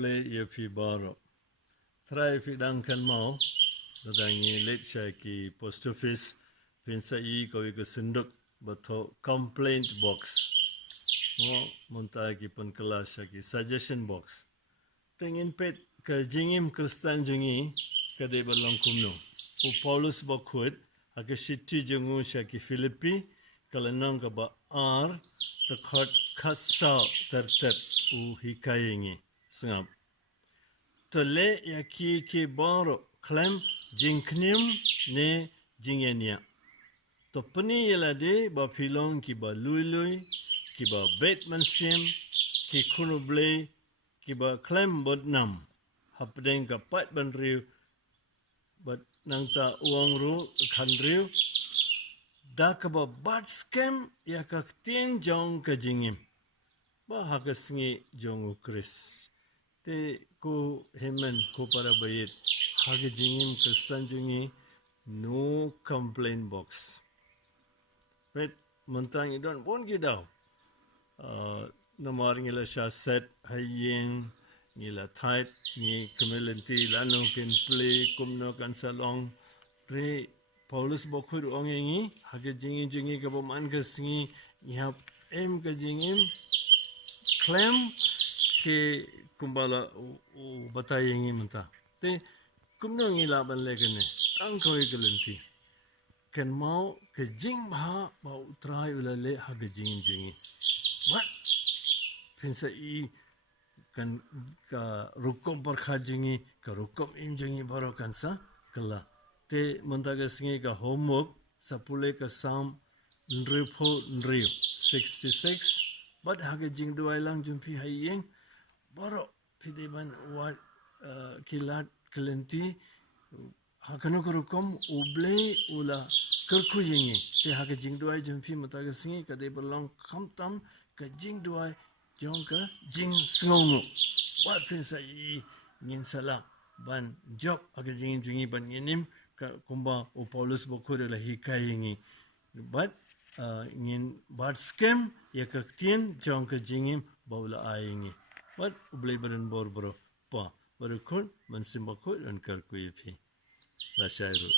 uble ia pi baro. Try pi dangkan mau. Dadangi late shaki post office. Pinsa I kawi ke senduk bato complaint box. Mo muntai ki pun kelas shaki suggestion box. Tengin pet ke jingim Kristen jungi ke de balong kumno. U Paulus bakhut ake shiti jungu shaki Filipi kalenong ka ba R takhat khassa tertet u hikayingi sengap. Tole yaki ki baro klem jingknim ne jingenia. To pani yelade ba pilong ki ba lui ki ba Batman sim ki kunuble ki ba klem bodnam hapdeng ka pat ban riu but nangta uang ru khan riu da ka ba bad scam ya ka tin jong ka jingim ba hagasngi jong ukris te ko hemen ko para bayit hagajingim kristan jungi no complaint box right mentang idon bon gidau nomor ngila sha set hayeng ngila tight ni community lano kin play kumno kan salong re Paulus bokhur ongengi hage jingi ka boman ka singi ihap em ka jingim claim ke kumbala batayengi menta te kumno ngila ban legene tang koi galenti kan mau ke jing bha ba utrai ulale hage jingi what pinsa I kan ka rukom barkha jingi ka rukom im jingi baro kansa kala te muntaga singi ka homework sapule ka sam nripho nrio 66 but hage jing duai lang jumpi hayeng baro pideban wat kilat kelenti hakano ka rukom uble ula kerku jingi te hage jing duai jumpi muntaga singi ka de belong kamtam ka jing duai jong ka jing sngongo wat pinsa I ngin sala ban job aga jing jungi ban nginim ka kumba o Paulus bokhore la hikayingi but ngin bad scam ya ka tien jong ka jingim baula ayingi wat ublay baran bor pa barukul man simbakul an kar kuyipi la shairu